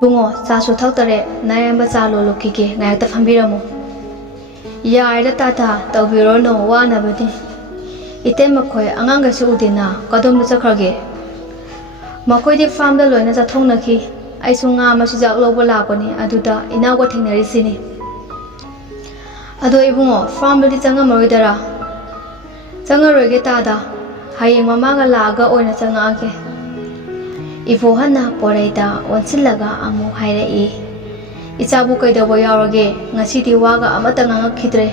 Bungo, sasu thau tare, nayamba chalo lokike, ngayakta phambiramo. Yaida tata, tawbiro no wana badi. Ite makoy, anganga si udina, kadom na chakrage. Makoy di farm da loy na chathong naki, ay sunga masujak lobo lakoni, aduda, inawa thingnari sini. Ado ibungo, farm di changa maridara. Changa roge tada, hayeng mamaga laga oina changa age. Ivohana poraita onsilaga amu hairei. Ichabu kaidawa yaurage, ngasidi waga amata ngangakidre.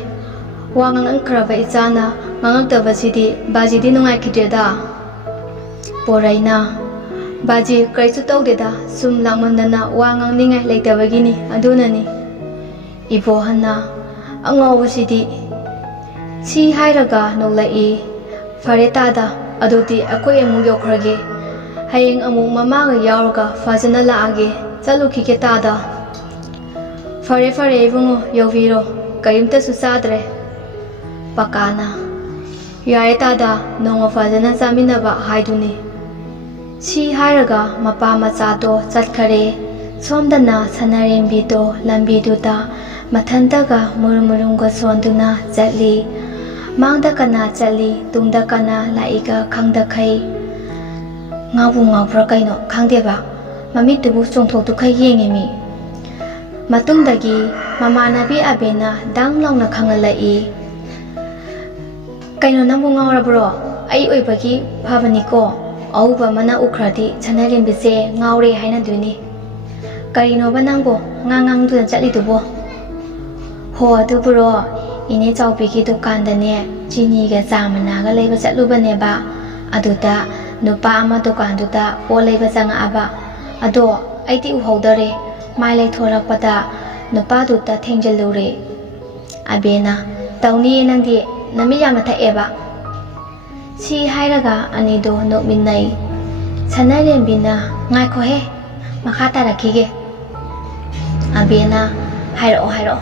Waga ngangkraba ichana, ngangakdaba sidi, bajidi nungaikidreda. Poraina, baji kraisu tawdeda, sum langmandana wangang ningai leitabagini, adunani. Ivohana, angawasidi. Si hairaga nolai, faretada, aduti akoy amu yokrage. Hayeng amung mamaga yaurga fazana laage chalukike tada. Fare ibungo yoviro karimta susadre. Pakana. Yare tada nonga fazana zaminaba haiduni. Si hairaga mapa machato chatkare. Somdana sanarembito lambiduta mathantaga murumurunga sonduna chatli. Mangda kana chatli tungda kana laiga khangdakai. Ngawbra kaino khangdeba mamit tubu chongthok tu khai yengemi matungdagi mamanabi abena dang launa khangalai kaino nambu ngawra bro ai oibagi phabani ko auba mana ukhradi chanarem bise ngawre haina duni karino banangbo ngangang du chali dubo ho adu bro ine chawbigi dukandane chini ga jamana ga leiba chalubane ba aduda nupa ama dukanduda polaiba changaba ado aiti uhodare mailai thorakpada nupa duta thengjalure abena tawni nangdi nami yamna thaeba si hairaga anido nokminnai sanarembina ngaikho he makhata rakhige abena hairo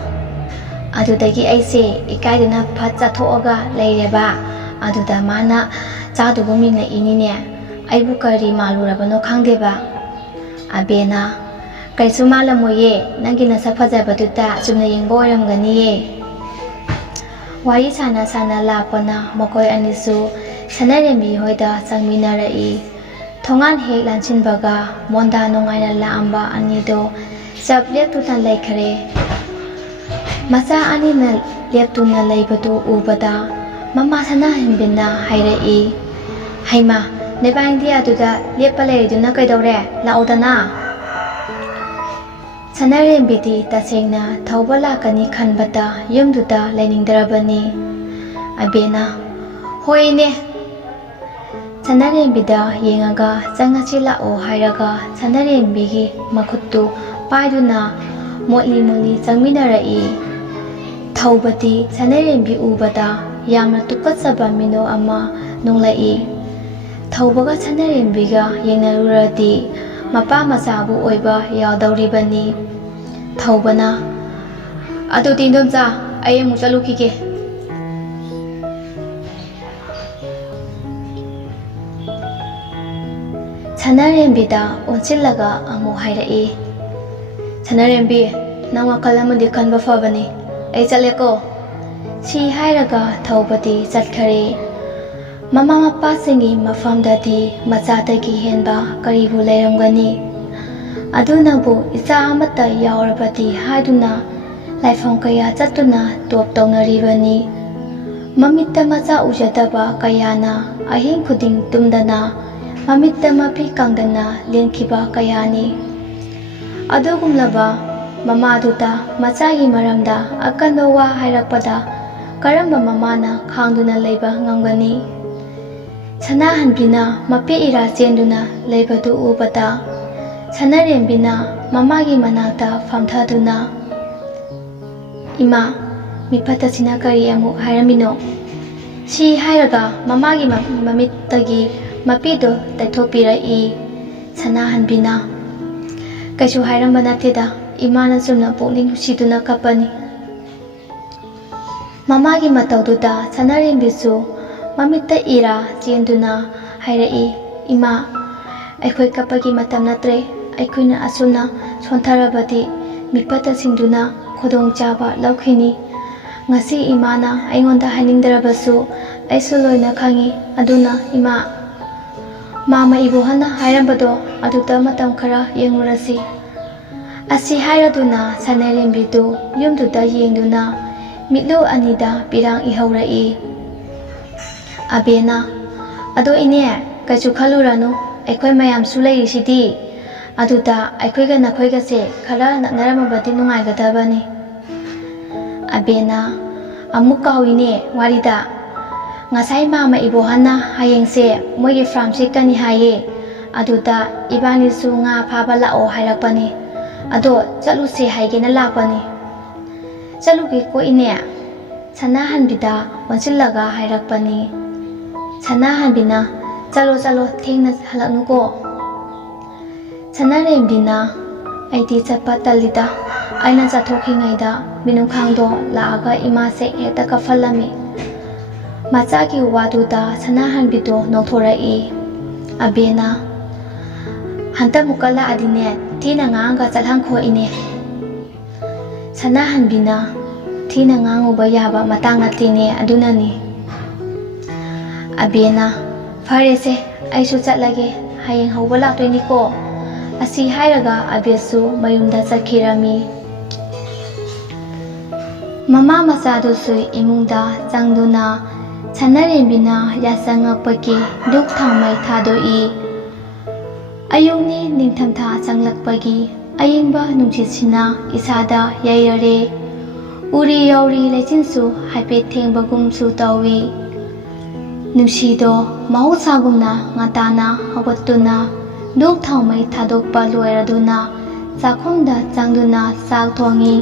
adudagi aise ikaidina phatcha thoga leireba aduda mana chadubu mingna inine aibu kari malurabano khangdeba abena kaisu malamoye nangina safajabaduta chumna yengbo oramganiye wari sana lapana mokoi anisu sanarembi hoida changminarai thongan hek lanchinbaga monda nongaina laamba anido chaplep tutan laikhare macha anina leptuna laibatu ubada mama sana hembina hairai haima nebang dia tuda lepale duna kaidore laodana sanarembidi tasengna thawbala kani khanbata yumduda lainingdarabani abena hoine sanarembida yengaga changachila o hairaga sanarembigi makhuttu paiduna moli changminarai thawbati sanarembi ubada yamna tukatsaba mino ama nonglai thawbaga sanarembiga yengnaruradi mapa masabu oiba yaudawribani thawbana adu tindoncha ayemu chalukike sanarembida onchillaga amu hairai sanarembi nang wakal amadi khanba fabani ai chaleko si hairaga thawbati chatkhare mama mapa singi mafamdadi machadagi henba karibu leiramgani adunabu icha amata yaurabati haiduna laifam kaya chatuna top tawnaribani mamitta macha ujadaba kayana ahing khuding tumdana mamitta mapi kangdana lenkiba kayani adugumlaba mamaduta machagi maramda akanba wa hairakpada karamba mamana khangduna leiba ngamgani sanahanbina mapi ira chenduna leibadu ubata sanarembina mamagi manata famthaduna ima mipata sina kari amu hairamino si hairaga mamagi mamittagi mapido taithopirai sanahanbina kaisu hairamba natheda imana sumna pokning nusiduna kapani mamagi mataududa sanarembisu mamitta ira chenduna hairai ima aikhoi kapagi matam natre ꯑꯩꯈꯣꯏꯅ ꯑꯁꯨꯝꯅ ꯁꯣꯟꯊꯔꯕꯗꯤ ꯃꯤꯄꯠꯇꯁꯤꯡꯗꯨꯅ ꯈꯨꯗꯣꯡꯆꯥꯕ ꯂꯧꯈꯤꯅꯤ꯫ ꯉꯁꯤ ꯏꯃꯥꯅ ꯑꯩꯉꯣꯟꯗ ꯍꯥꯏꯅꯤꯡꯗ꯭ꯔꯕꯁꯨ ꯑꯩꯁꯨ ꯂꯣꯏꯅ ꯈꯪꯏ꯫ ꯑꯗꯨꯅ ꯏꯃꯥ, ꯃꯥꯃ ꯏꯕꯣꯍꯜꯅ ꯍꯥꯏꯔꯝꯕꯗꯣ ꯑꯗꯨꯗ ꯃꯇꯝ ꯈꯔ ꯌꯦꯡꯂꯨꯔꯁꯤ꯫ ꯑꯁꯤ ꯍꯥꯏꯔꯗꯨꯅ ꯁꯅꯩꯔꯦꯝꯕꯤꯗꯨ ꯌꯨꯝꯗꯨꯗ ꯌꯦꯡꯗꯨꯅ ꯃꯤꯠꯂꯨ ꯑꯅꯤꯗ ꯄꯤꯔꯥꯡ ꯏꯍꯧꯔꯛꯏ꯫ ꯑꯕꯦꯅ: ꯑꯗꯣ ꯏꯅꯦ, ꯀꯩꯁꯨ ꯈꯜꯂꯨꯔꯅꯨ, ꯑꯩꯈꯣꯏ ꯃꯌꯥꯝꯁꯨ ꯂꯩꯔꯤꯁꯤꯗꯤ꯫ ꯑꯗꯨꯗ ꯑꯩꯈꯣꯏꯒ ꯅꯈꯣꯏꯒꯁꯦ ꯈꯔ ꯅꯛꯅꯔꯝꯃꯕꯗꯤ ꯅꯨꯡꯉꯥꯏꯒꯗꯕꯅꯤ꯫ ꯑꯕꯦꯅ: ꯑꯃꯨꯛ ꯀꯥꯎꯏꯅꯦ ꯋꯥꯔꯤꯗ꯫ ꯉꯁꯥꯏ ꯃꯥꯃ ꯏꯕꯣꯍꯜꯅ ꯍꯌꯦꯡꯁꯦ ꯃꯣꯏꯒꯤ ꯐꯥꯔꯝ ꯁꯤꯠꯀꯅꯤ ꯍꯥꯏꯌꯦ꯫ ꯑꯗꯨꯗ ꯏꯕꯥꯅꯤꯁꯨ ꯉꯥ ꯐꯥꯕ ꯂꯥꯛꯑꯣ ꯍꯥꯏꯔꯛꯄꯅꯤ꯫ ꯑꯗꯣ ꯆꯠꯂꯨꯁꯦ ꯍꯥꯏꯒꯦꯅ ꯂꯥꯛꯄꯅꯤ꯫ ꯆꯠꯂꯨꯒꯦꯀꯣ ꯏꯅꯦ, ꯁꯅꯥꯍꯟꯕꯤꯗ ꯑꯣꯟꯁꯤꯜꯂꯒ ꯍꯥꯏꯔꯛꯄꯅꯤ꯫ ꯁꯅꯥꯍꯟꯕꯤꯅ: ꯆꯠꯂꯣ ꯆꯠꯂꯣ, ꯊꯦꯡꯅ ꯍꯜꯂꯛꯅꯨꯀꯣ꯫ ꯁꯅꯔꯦꯝꯕꯤꯅ: ꯑꯩꯗꯤ ꯆꯠꯄ ꯇꯜꯂꯤꯗ꯫ ꯑꯩꯅ ꯆꯠꯊꯣꯛꯈꯤꯉꯩꯗ ꯃꯤꯅꯨꯡꯈꯥꯡꯗꯣ ꯂꯥꯛꯑꯒ ꯏꯃꯥꯁꯦ ꯍꯦꯛꯇ ꯀꯞꯐꯜꯂꯝꯃꯤ꯫ ꯃꯆꯥꯒꯤ ꯋꯥꯗꯨꯗ ꯁꯅꯥꯍꯟꯕꯤꯗꯣ ꯅꯣꯛꯊꯣꯔꯛꯏ꯫ ꯑꯕꯦꯅ: ꯍꯟꯇꯛꯃꯨꯛꯀ ꯂꯥꯛꯑꯗꯤꯅꯦ ꯊꯤꯅ ꯉꯥꯡꯉꯒ ꯆꯠꯍꯟꯈꯣ ꯏꯅꯦ꯫ ꯁꯅꯥꯍꯟꯕꯤꯅ: ꯊꯤꯅ ꯉꯥꯡꯉꯨꯕ ꯌꯥꯕ ꯃꯇꯥꯡ ꯅꯠꯇꯦꯅꯦ, ꯑꯗꯨꯅꯅꯤ꯫ ꯑꯕꯦꯅ: ꯐꯔꯦꯁꯦ, ꯑꯩꯁꯨ ꯆꯠꯂꯒꯦ, ꯍꯌꯦꯡ ꯍꯧꯕ ꯂꯥꯛꯇꯣꯏꯅꯤꯀꯣ꯫ ꯑꯁꯤ ꯍꯥꯏꯔꯒ ꯑꯕꯦꯁꯨ ꯃꯌꯨꯝꯗ ꯆꯠꯈꯤꯔꯝꯃꯤ꯫ ꯃꯃꯥ ꯃꯆꯥꯗꯨꯁꯨ ꯏꯃꯨꯡꯗ ꯆꯪꯗꯨꯅ ꯁꯅꯔꯦꯝꯕꯤꯅ ꯌꯥꯆꯪꯉꯛꯄꯒꯤ ꯙꯨꯞ ꯊꯥꯎꯃꯩ ꯊꯥꯗꯣꯛꯏ꯫ ꯑꯌꯨꯛꯅꯤ ꯅꯤꯡꯊꯝꯊꯥ ꯆꯪꯂꯛꯄꯒꯤ ꯑꯏꯪꯕ ꯅꯨꯡꯁꯤꯠꯁꯤꯅ ꯏꯁꯥꯗ ꯌꯩꯔꯔꯦ꯫ ꯎꯔꯤ ꯌꯥꯎꯔꯤ ꯂꯩꯆꯤꯟꯁꯨ ꯍꯥꯏꯐꯦꯠ ꯊꯦꯡꯕꯒꯨꯝꯁꯨ ꯇꯧꯏ꯫ ꯅꯨꯡꯁꯤꯗꯣ ꯃꯍꯧꯁꯥꯒꯨꯝꯅ ꯉꯟꯇꯥꯅ ꯍꯧꯒꯠꯇꯨꯅ ꯙꯨꯞ ꯊꯥꯎꯃꯩ ꯊꯥꯗꯣꯛꯄ ꯂꯣꯏꯔꯗꯨꯅ ꯆꯥꯛꯈꯨꯝꯗ ꯆꯪꯗꯨꯅ ꯆꯥꯛ ꯊꯣꯡꯏ꯫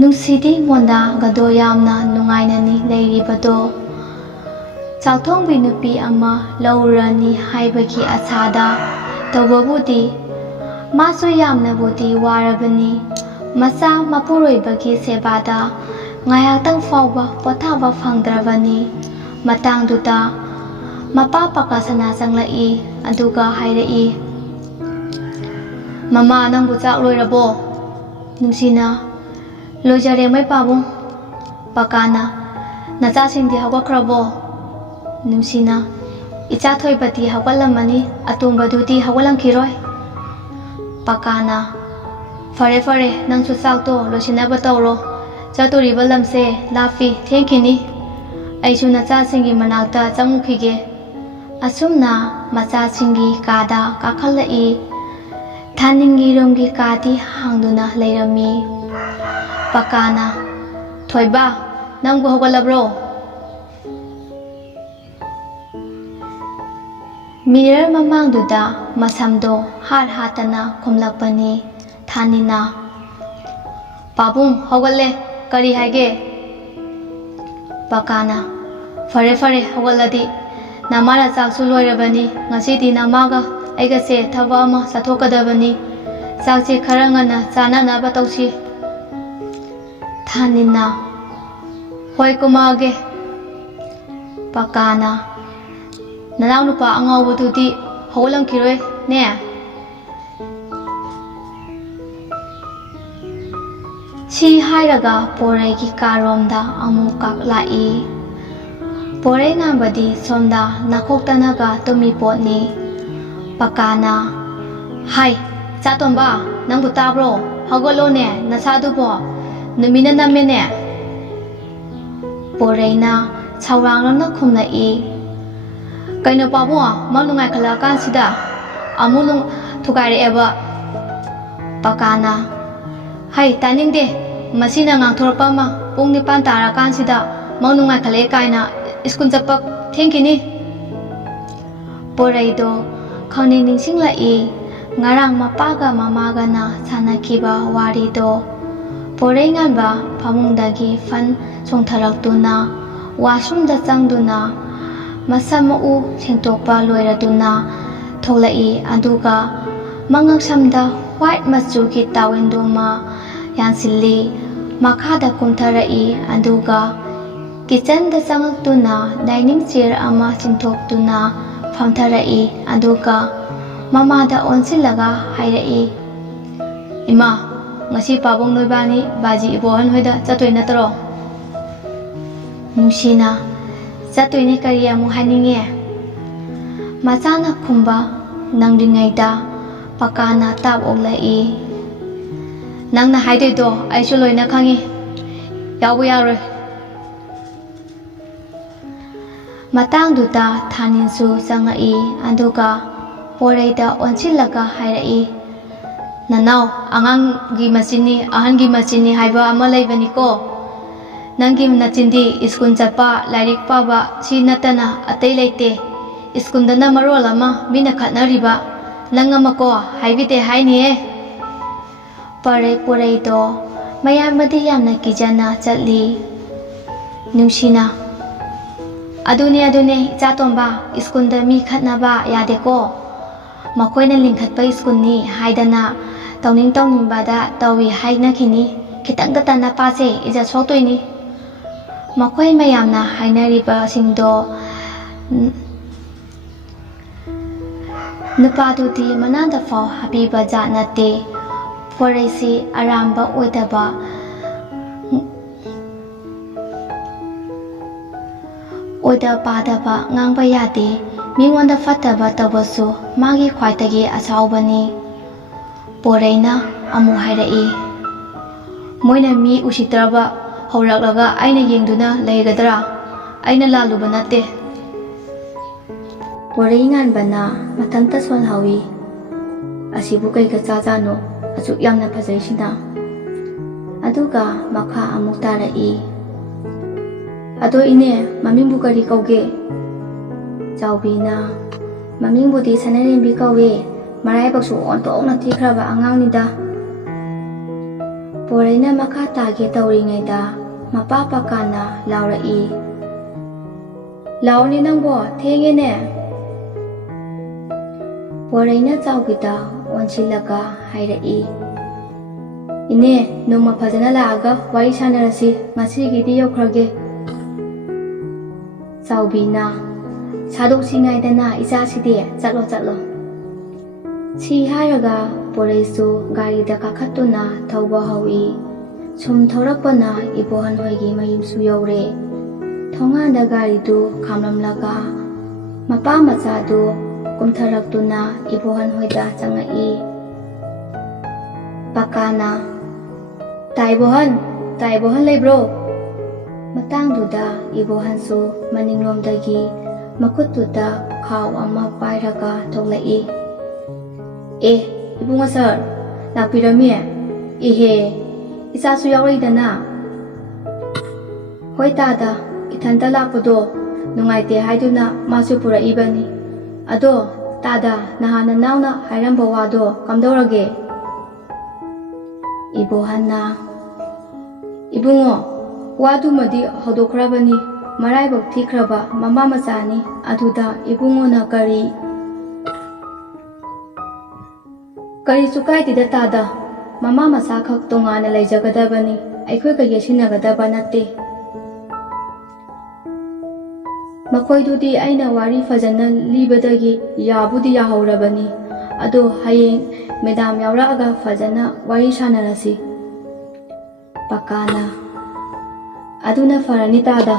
ꯅꯨꯡꯁꯤꯗꯤ ꯃꯣꯟꯗꯥꯒꯗꯣ ꯌꯥꯝꯅ ꯅꯨꯡꯉꯥꯏꯅꯅꯤ ꯂꯩꯔꯤꯕꯗꯣ꯫ ꯆꯥꯛꯊꯣꯡꯕꯤ ꯅꯨꯄꯤ ꯑꯃ ꯂꯧꯔꯅꯤ ꯍꯥꯏꯕꯒꯤ ꯑꯁꯥꯗ꯫ ꯇꯧꯕꯕꯨꯗꯤ ꯃꯥꯁꯨ ꯌꯥꯝꯅꯕꯨꯗꯤ ꯋꯥꯔꯕꯅꯤ꯫ ꯃꯆꯥ ꯃꯄꯨꯔꯣꯏꯕꯒꯤ ꯁꯦꯕꯥꯗ ꯉꯥꯏꯍꯥꯛꯇꯪ ꯐꯥꯎꯕ ꯄꯣꯊꯥꯕ ꯐꯪꯗ꯭ꯔꯕꯅꯤ꯫ ꯃꯇꯥꯡꯗꯨꯗ ꯃꯄꯥ ꯄꯀꯥꯁꯅꯥ ꯆꯪꯂꯛꯏ꯫ ꯑꯗꯨꯒ ꯍꯥꯏꯔꯛꯏ: ꯃꯃꯥ, ꯅꯪꯕꯨ ꯆꯥꯛ ꯂꯣꯏꯔꯕꯣ? ꯅꯨꯡꯁꯤꯅ: ꯂꯣꯏꯖꯔꯦ ꯃꯣꯏ ꯄꯥꯕꯨꯡ꯫ ꯄꯀꯥꯅ: ꯅꯆꯥꯁꯤꯡꯗꯤ ꯍꯧꯒꯠꯈ꯭ꯔꯕꯣ? ꯅꯨꯡꯁꯤꯅ: ꯏꯆꯥꯊꯣꯏꯕꯗꯤ ꯍꯧꯒꯠꯂꯝꯃꯅꯤ, ꯑꯇꯣꯝꯕꯗꯨꯗꯤ ꯍꯧꯒꯠꯂꯝꯈꯤꯔꯣꯏ꯫ ꯄꯀꯥꯅ: ꯐꯔꯦ ꯐꯔꯦ, ꯅꯪꯁꯨ ꯆꯥꯛꯇꯣ ꯂꯣꯏꯁꯤꯟꯅꯕ ꯇꯧꯔꯣ, ꯆꯠꯇꯣꯔꯤꯕ ꯂꯝꯁꯦ ꯂꯥꯞꯄꯤ, ꯊꯦꯡꯈꯤꯅꯤ꯫ ꯑꯩꯁꯨ ꯅꯆꯥꯁꯤꯡꯒꯤ ꯃꯅꯥꯛꯇ ꯆꯪꯉꯨꯈꯤꯒꯦ꯫ ꯑꯁꯨꯝꯅ ꯃꯆꯥꯁꯤꯡꯒꯤ ꯀꯥꯗ ꯀꯥꯈꯠꯂꯛꯏ꯫ ꯊꯥꯅꯤꯡꯉꯤꯔꯣꯝꯒꯤ ꯀꯥꯗꯤ ꯍꯥꯡꯗꯨꯅ ꯂꯩꯔꯝꯃꯤ꯫ ꯄꯀꯥꯅ: ꯊꯣꯏꯕ, ꯅꯪꯕꯨ ꯍꯧꯒꯠꯂꯕ꯭ꯔꯣ? ꯃꯤꯔꯔ ꯃꯃꯥꯡꯗꯨꯗ ꯃꯁꯝꯗꯣ ꯍꯥꯠ-ꯍꯥꯠꯇꯅ ꯈꯨꯝꯂꯛꯄꯅꯤ ꯊꯥꯅꯤꯅ꯫ ꯄꯥꯕꯨꯡ, ꯍꯧꯒꯠꯂꯦ, ꯀꯔꯤ ꯍꯥꯏꯒꯦ? ꯄꯀꯥꯅ: ꯐꯔꯦ ꯐꯔꯦ, ꯍꯧꯒꯠꯂꯗꯤ꯫ ꯅꯃꯥꯅ ꯆꯥꯛꯁꯨ ꯂꯣꯏꯔꯕꯅꯤ꯫ ꯉꯁꯤꯗꯤ ꯅꯃꯥꯒ ꯑꯩꯒꯁꯦ ꯊꯕꯛ ꯑꯃ ꯆꯠꯊꯣꯛꯀꯗꯕꯅꯤ꯫ ꯆꯥꯛꯁꯦ ꯈꯔ ꯉꯟꯅ ꯆꯥꯅꯅꯕ ꯇꯧꯁꯤ꯫ ꯊꯥꯅꯤꯅ: ꯍꯣꯏ, ꯀꯨꯃꯛꯑꯒꯦ꯫ ꯄꯀꯥꯅ: ꯅꯅꯥꯎꯅꯨꯄꯥ ꯑꯉꯥꯎꯕꯗꯨꯗꯤ ꯍꯧꯒꯠꯂꯝꯈꯤꯔꯣꯏ ꯅꯦ? ꯁꯤ ꯍꯥꯏꯔꯒ ꯄꯣꯔꯩꯒꯤ ꯀꯥꯔꯣꯝꯗ ꯑꯃꯨꯛ ꯂꯥꯛꯏ꯫ ꯄꯣꯔꯩ ꯉꯥꯟꯕꯗꯤ ꯁꯣꯝꯗ ꯅꯥꯈꯣꯛꯇꯅꯒ ꯇꯨꯝꯃꯤ ꯄꯣꯠꯅꯤ꯫ ꯄꯀꯥꯅ: ꯍꯥꯏ, ꯏꯆꯥꯇꯣꯟꯕ, ꯅꯪꯕꯨ ꯇꯥꯕ꯭ꯔꯣ? ꯍꯧꯒꯠꯂꯣꯅꯦ, ꯅꯁꯥꯗꯨꯕꯣ ꯅꯨꯃꯤꯠꯅ ꯅꯝꯃꯦꯅꯦ꯫ ꯄꯣꯔꯩꯅ ꯁꯥꯎꯔꯥꯡꯂꯞꯅ ꯈꯨꯝꯂꯛꯏ꯫ ꯀꯩꯅꯣ ꯄꯥꯕꯨꯡ, ꯃꯪ ꯅꯨꯡꯉꯥꯏꯈꯠꯂꯛꯑꯀꯥꯟꯁꯤꯗ ꯑꯃꯨꯛ ꯊꯨꯒꯥꯏꯔꯛꯑꯦꯕ꯫ ꯄꯀꯥꯅ: ꯍꯩ, ꯇꯥꯅꯤꯡꯗꯦ, ꯃꯁꯤꯅ ꯉꯥꯡꯊꯣꯔꯛꯄ ꯑꯃ, ꯄꯨꯡ 9 ꯇꯥꯔꯀꯥꯟꯁꯤꯗ ꯃꯪ ꯅꯨꯡꯉꯥꯏꯈꯠꯂꯛꯑꯦ ꯀꯥꯏꯅ, ꯁ꯭ꯀꯨꯜ ꯆꯠꯄ ꯊꯦꯡꯈꯤꯅꯤ꯫ ꯄꯣꯔꯩꯗꯣ ꯈꯪꯅꯤꯡ ꯅꯤꯡꯁꯤꯡꯂꯛꯏ ꯉꯔꯥꯡ ꯃꯄꯥꯒ ꯃꯃꯥꯒꯅ ꯁꯥꯟꯅꯈꯤꯕ ꯋꯥꯔꯤꯗꯣ꯫ ꯄꯣꯔꯩ ꯉꯥꯟꯕ ꯐꯃꯨꯡꯗꯒꯤ ꯐꯟ ꯆꯣꯡꯊꯔꯛꯇꯨꯅ ꯋꯥꯁꯔꯨꯝꯗ ꯆꯪꯗꯨꯅ ꯃꯁꯝ ꯃꯎ ꯁꯦꯡꯗꯣꯛꯄ ꯂꯣꯏꯔꯗꯨꯅ ꯊꯣꯛꯂꯛꯏ꯫ ꯑꯗꯨꯒ ꯃꯉꯛꯁꯝꯗ ꯋꯥꯏꯠ ꯃꯆꯨꯒꯤ ꯇꯥꯋꯦꯜꯗꯨꯃ ꯌꯥꯟꯁꯤꯜꯂꯤ꯫ ꯃꯈꯥꯗ ꯀꯨꯝꯊꯔꯛꯏ꯫ ꯑꯗꯨꯒ ꯀꯤꯆꯟꯗ ꯆꯪꯉꯛꯇꯨꯅ ꯗꯥꯏꯅꯤꯡ ꯆꯤꯌꯔ ꯑꯃ ꯆꯤꯡꯊꯣꯛꯇꯨꯅ ꯐꯝꯊꯔꯛꯏ꯫ ꯑꯗꯨꯒ ꯃꯃꯥꯗ ꯑꯣꯟꯁꯤꯜꯂꯒ ꯍꯥꯏꯔꯛꯏ, ꯏꯃꯥ, ngasi ꯄꯥꯕꯨꯡ ꯅꯣꯏꯕꯥꯅꯤ ꯕꯥꯖꯤ ꯏꯕꯣꯍꯟ ꯍꯣꯏꯗ ꯆꯠꯇꯣꯏ ꯅꯠꯇ꯭ꯔꯣ? ꯅꯨꯡꯁꯤꯅ, ꯆꯠꯇꯣꯏꯅꯤ, ꯀꯔꯤ ꯑꯃꯨꯛ ꯍꯥꯏꯅꯤꯡꯉꯦ? ꯃꯆꯥꯅ ꯈꯨꯝꯕ ꯅꯪꯗ꯭ꯔꯤꯉꯩꯗ ꯄꯀꯥꯅ ꯇꯥꯞ ꯑꯣꯛꯂꯛꯏ, ꯅꯪꯅ ꯍꯥꯏꯗꯣꯏꯗꯣ ꯑꯩꯁꯨ ꯂꯣꯏꯅ ꯈꯪꯉꯤ, ꯌꯥꯎꯕ ꯌꯥꯔꯣꯏ꯫ ꯃꯇꯥꯡꯗꯨꯗ ꯊꯥꯅꯤꯟꯁꯨ ꯆꯪꯉꯛꯏ, ꯑꯗꯨꯒ ꯄꯣꯔꯩꯗ ꯑꯣꯟꯁꯤꯜꯂꯒ ꯍꯥꯏꯔꯛꯏ, ꯅꯅꯥꯎ, ꯑꯉꯥꯡꯒꯤ ꯃꯆꯤꯟꯅꯤ ꯑꯍꯟꯒꯤ ꯃꯆꯤꯟꯅꯤ ꯍꯥꯏꯕ ꯑꯃ ꯂꯩꯕꯅꯤꯀꯣ꯫ ꯅꯪꯒꯤ ꯅꯆꯤꯟꯗꯤ ꯁ꯭ꯀꯨꯜ ꯆꯠꯄ, ꯂꯥꯏꯔꯤꯛ ꯄꯥꯕ ꯁꯤ ꯅꯠꯇꯅ ꯑꯇꯩ ꯂꯩꯇꯦ꯫ ꯁ꯭ꯀꯨꯜꯗꯅ ꯃꯔꯣꯜ ꯑꯃ ꯃꯤꯅ ꯈꯠꯅꯔꯤꯕ, ꯅꯪ ꯑꯃꯀꯣ ꯍꯥꯏꯕꯤꯗꯦ ꯍꯥꯏꯅꯤꯍꯦ꯫ ꯄꯣꯔꯩꯗꯣ ꯃꯌꯥꯝꯕꯗꯤ ꯌꯥꯝꯅ ꯀꯤꯖꯅ ꯆꯠꯂꯤ꯫ ꯅꯨꯡꯁꯤꯅ, ꯑꯗꯨꯅꯦ ꯏꯆꯥꯇꯣꯝꯕ, ꯁ꯭ꯀꯨꯜꯗ ꯃꯤ ꯈꯠꯅꯕ ꯌꯥꯗꯦꯀꯣ꯫ ꯃꯈꯣꯏꯅ ꯂꯤꯡꯈꯠꯄ ꯁ꯭ꯀꯨꯜꯅꯤ ꯍꯥꯏꯗꯅ ꯇꯧꯅꯤꯡꯕꯗ ꯇꯧꯏ ꯍꯥꯏꯅꯈꯤꯅꯤ, ꯈꯤꯇꯪꯗꯇ ꯅꯄꯥꯁꯦ ꯏꯖꯠ ꯁꯣꯛꯇꯣꯏꯅꯤ꯫ ꯃꯈꯣꯏ ꯃꯌꯥꯝꯅ ꯍꯥꯏꯅꯔꯤꯕꯁꯤꯡꯗꯣ ꯅꯨꯄꯥꯗꯨꯗꯤ ꯃꯅꯥꯗ ꯐꯥꯎ ꯍꯥꯞꯄꯤꯕ ꯖꯥꯠ ꯅꯠꯇꯦ꯫ ꯄꯣꯔꯩꯁꯤ ꯑꯔꯥꯟꯕ ꯑꯣꯏꯗ ꯄꯥꯗꯕ ꯉꯥꯡꯕ ꯌꯥꯗꯦ, ꯃꯤꯉꯣꯟꯗ ꯐꯠꯇꯕ ꯇꯧꯕꯁꯨ ꯃꯥꯒꯤ ꯈ꯭ꯋꯥꯏꯗꯒꯤ ꯑꯁꯥꯎꯕꯅꯤ꯫ ꯄꯣꯔꯩꯅ ꯑꯃꯨꯛ ꯍꯥꯏꯔꯛꯏ, ꯃꯣꯏꯅ ꯃꯤ ꯎꯁꯤꯠꯇ꯭ꯔꯕ ꯍꯧꯔꯛꯂꯒ ꯑꯩꯅ ꯌꯦꯡꯗꯨꯅ ꯂꯩꯒꯗ꯭ꯔꯥ? ꯑꯩꯅ ꯂꯥꯜꯂꯨꯕ ꯅꯠꯇꯦ꯫ ꯄꯣꯔꯩ ꯉꯥꯟꯕꯅ ꯃꯊꯟꯇ ꯁꯣꯜꯍꯧꯏ, ꯑꯁꯤꯕꯨ ꯀꯩꯒ ꯆꯥꯖꯥꯠꯅꯣ, ꯑꯁꯨꯛ ꯌꯥꯝꯅ ꯐꯖꯩꯁꯤꯅ? ꯑꯗꯨꯒ ꯃꯈꯥ ꯑꯃꯨꯛ ꯇꯥꯔꯛꯏ, ꯑꯗꯣ ꯏꯅꯦ, ꯃꯃꯤꯡꯕꯨ ꯀꯔꯤ ꯀꯧꯒꯦ? ꯆꯥꯎꯕꯤꯅ, ꯃꯃꯤꯡꯕꯨꯗꯤ ꯁꯅꯔꯦꯝꯕꯤ ꯀꯧꯏ, ꯃꯔꯥꯏꯕꯛꯁꯨ ꯑꯣꯟꯊꯣꯛꯅ ꯊꯤꯈ꯭ꯔꯕ ꯑꯉꯥꯡꯅꯤꯗ꯫ ꯄꯣꯔꯩꯅ ꯃꯈꯥ ꯇꯥꯒꯦ ꯇꯧꯔꯤꯉꯩꯗ ꯃꯄꯥ ꯄꯀꯥꯅ ꯂꯥꯎꯔꯛꯏ, ꯂꯥꯎꯅꯦ ꯅꯪꯕꯣ, ꯊꯦꯡꯉꯦꯅꯦ꯫ ꯄꯣꯔꯩꯅ ꯆꯥꯎꯕꯤꯗ ꯑꯣꯟꯁꯤꯜꯂꯒ ꯍꯥꯏꯔꯛꯏ, ꯏꯅꯦ, ꯅꯣꯡꯃ ꯐꯖꯅ ꯂꯥꯛꯑꯒ ꯋꯥꯔꯤ ꯁꯥꯟꯅꯔꯁꯤ, ꯉꯁꯤꯒꯤꯗꯤ ꯌꯧꯈ꯭ꯔꯒꯦ꯫ ꯆꯥꯎꯕꯤꯅ, ꯁꯥꯗꯣꯛꯁꯤꯉꯥꯏꯗꯅ ꯏꯆꯥꯁꯤꯗꯤ, ꯆꯠꯂꯣ꯫ ꯁꯤ ꯍꯥꯏꯔꯒ ꯄꯣꯔꯩꯁꯨ ꯒꯥꯔꯤꯗ ꯀꯥꯈꯠꯇꯨꯅ ꯊꯧꯕ ꯍꯧꯏ꯫ ꯁꯨꯝ ꯊꯧꯔꯛꯄꯅ ꯏꯕꯣꯍꯟ ꯍꯣꯏꯒꯤ ꯃꯌꯨꯝꯁꯨ ꯌꯧꯔꯦ꯫ ꯊꯣꯡꯒꯥꯟꯗ ꯒꯥꯔꯤꯗꯨ ꯈꯥꯝꯂꯝꯂꯒ ꯃꯄꯥ ꯃꯆꯥꯗꯨ ꯀꯨꯝꯊꯔꯛꯇꯨꯅ ꯏꯕꯣꯍꯟ ꯍꯣꯏꯗ ꯆꯪꯉꯛꯏ꯫ ꯄꯀꯥꯅ, ꯇꯥ ꯏꯕꯣꯍꯟ ꯂꯩꯕ꯭ꯔꯣ? ꯃꯇꯥꯡꯗꯨꯗ ꯏꯕꯣꯍꯟꯁꯨ ꯃꯅꯤꯡꯂꯣꯝꯗꯒꯤ ꯃꯈꯨꯠꯇꯨꯗ ꯈꯥꯎ ꯑꯃ ꯄꯥꯏꯔꯒ ꯊꯣꯛꯂꯛꯏ꯫ ꯏꯕꯨꯡꯉꯣ ꯁꯥꯔ, ꯂꯥꯛꯄꯤꯔꯝꯃꯤ? ꯏꯍꯦ, ꯏꯆꯥꯁꯨ ꯌꯥꯎꯔꯛꯏꯗꯅ? ꯍꯣꯏ ꯇꯥꯗ, ꯏꯊꯟꯇ ꯂꯥꯛꯄꯗꯣ ꯅꯨꯡꯉꯥꯏꯇꯦ ꯍꯥꯏꯗꯨꯅ ꯃꯥꯁꯨ ꯄꯨꯔꯛꯏꯕꯅꯤ꯫ ꯑꯗꯣ ꯇꯥꯗ, ꯅꯍꯥꯟ ꯅꯅꯥꯎꯅ ꯍꯥꯏꯔꯝꯕ ꯋꯥꯗꯣ ꯀꯝꯗꯧꯔꯒꯦ? ꯏꯕꯣꯍꯟꯅ, ꯏꯕꯨꯡꯉꯣ, ꯋꯥꯗꯨꯃꯗꯤ ꯍꯧꯗꯣꯛꯈ꯭ꯔꯕꯅꯤ, ꯃꯔꯥꯏꯕꯛ ꯊꯤꯈ꯭ꯔꯕ ꯃꯃꯥ ꯃꯆꯥꯅꯤ, ꯑꯗꯨꯗ ꯏꯕꯨꯡꯉꯣꯅ ꯀꯔꯤꯁꯨ ꯀꯥꯏꯗꯦꯗ ꯇꯥꯗ, ꯃꯃꯥ ꯃꯆꯥꯈꯛ ꯇꯣꯉꯥꯟꯅ ꯂꯩꯖꯒꯗꯕꯅꯤ, ꯑꯩꯈꯣꯏꯒ ꯌꯦꯠꯁꯤꯟꯅꯒꯗꯕ ꯅꯠꯇꯦ꯫ ꯃꯈꯣꯏꯗꯨꯗꯤ ꯑꯩꯅ ꯋꯥꯔꯤ ꯐꯖꯅ ꯂꯤꯕꯗꯒꯤ ꯌꯥꯕꯨꯗꯤ ꯌꯥꯍꯧꯔꯕꯅꯤ, ꯑꯗꯣ ꯍꯌꯦꯡ ꯃꯦꯗꯥꯝ ꯌꯥꯎꯔꯛꯑꯒ ꯐꯖꯅ ꯋꯥꯔꯤ ꯁꯥꯟꯅꯔꯁꯤ꯫ ꯄꯀꯥꯅ, ꯑꯗꯨꯅ ꯐꯔꯅꯤ ꯇꯥꯗ꯫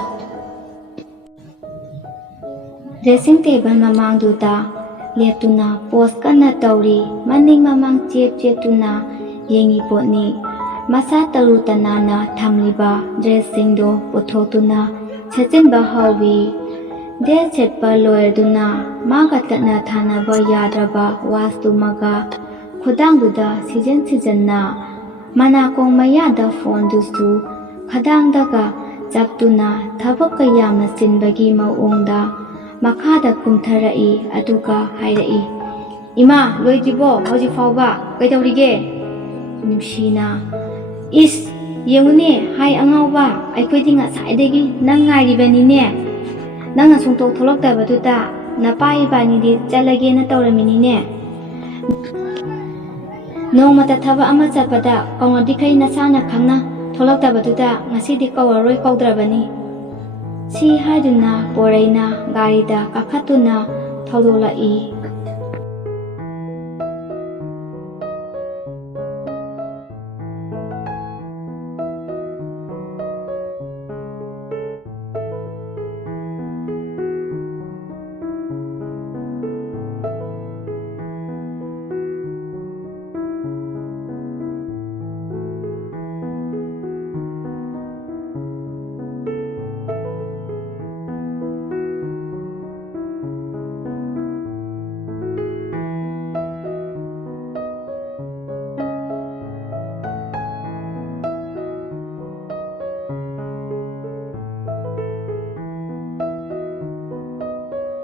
ꯗ꯭ꯔꯦꯁꯤꯡ ꯇꯦꯕꯜ ꯃꯃꯥꯡꯗꯨꯗ ꯂꯦꯞꯇꯨꯅ ꯄꯣꯁ ꯀꯟꯅ ꯇꯧꯔꯤ, ꯃꯅꯤꯡ ꯃꯃꯥꯡ ꯆꯦꯞꯇꯨꯅ ꯌꯦꯡꯉꯤ ꯄꯣꯠꯅꯤ꯫ ꯃꯁꯥ ꯇꯔꯨ ꯇꯅꯥꯟꯅ ꯊꯝꯂꯤꯕ ꯗ꯭ꯔꯦꯁꯁꯤꯡꯗꯣ ꯄꯨꯊꯣꯛꯇꯨꯅ ꯁꯦꯠꯆꯤꯟꯕ ꯍꯧꯏ꯫ ꯗ꯭ꯔꯦꯁ ꯁꯦꯠꯄ ꯂꯣꯏꯔꯗꯨꯅ ꯃꯥꯒ ꯇꯠꯅ ꯊꯥꯅꯕ ꯌꯥꯗ꯭ꯔꯕ ꯋꯥꯆꯇꯨꯃꯒ ꯈꯨꯗꯥꯡꯗꯨꯗ ꯁꯤꯖꯟꯅ ꯃꯅꯥꯀꯣꯡ ꯃꯌꯥꯗ ꯐꯣꯟꯗꯨꯁꯨ ꯈꯗꯥꯡꯗꯒ ꯆꯞꯇꯨꯅ ꯊꯕꯛꯀ ꯌꯥꯝꯅ ꯆꯤꯟꯕꯒꯤ ꯃꯑꯣꯡꯗ ꯃꯈꯥꯗ ꯀꯨꯝꯊꯔꯛꯏ, ꯑꯗꯨꯒ ꯍꯥꯏꯔꯛꯏ, ꯏꯃꯥ, ꯂꯣꯏꯗ꯭ꯔꯤꯕꯣ ꯍꯧꯖꯤꯛ ꯐꯥꯎꯕ? ꯀꯩꯗꯧꯔꯤꯒꯦ? ꯅꯨꯡꯁꯤꯅ, ꯏꯁ, ꯌꯦꯡꯉꯨꯅꯦ, ꯍꯥꯏ ꯑꯉꯥꯎꯕ, ꯑꯩꯈꯣꯏꯗꯤ ꯉꯁꯥꯏꯗꯒꯤ ꯅꯪ ꯉꯥꯏꯔꯤꯕꯅꯤꯅꯦ꯫ ꯅꯪꯅ ꯁꯨꯡꯊꯣꯛ ꯊꯣꯛꯂꯛꯇꯕꯗꯨꯗ ꯅꯄꯥ ꯏꯕꯥꯅꯤꯗꯤ ꯆꯠꯂꯒꯦꯅ ꯇꯧꯔꯝꯃꯤꯅꯤꯅꯦ꯫ ꯅꯣꯡꯃꯇ ꯊꯕꯛ ꯑꯃ ꯆꯠꯄꯗ ꯀꯧꯅꯗ꯭ꯔꯤꯈꯩ ꯅꯁꯥꯅ ꯈꯪꯅ ꯊꯣꯛꯂꯛꯇꯕꯗꯨꯗ ꯉꯁꯤꯗꯤ ꯀꯧꯗ꯭ꯔꯕꯅꯤ꯫ ꯁꯤ ꯍꯥꯏꯗꯨꯅ ꯄꯣꯔꯩꯅ ꯒꯥꯔꯤꯗ ꯀꯥꯈꯠꯇꯨꯅ ꯊꯧꯗꯣꯛꯂꯛꯏ꯫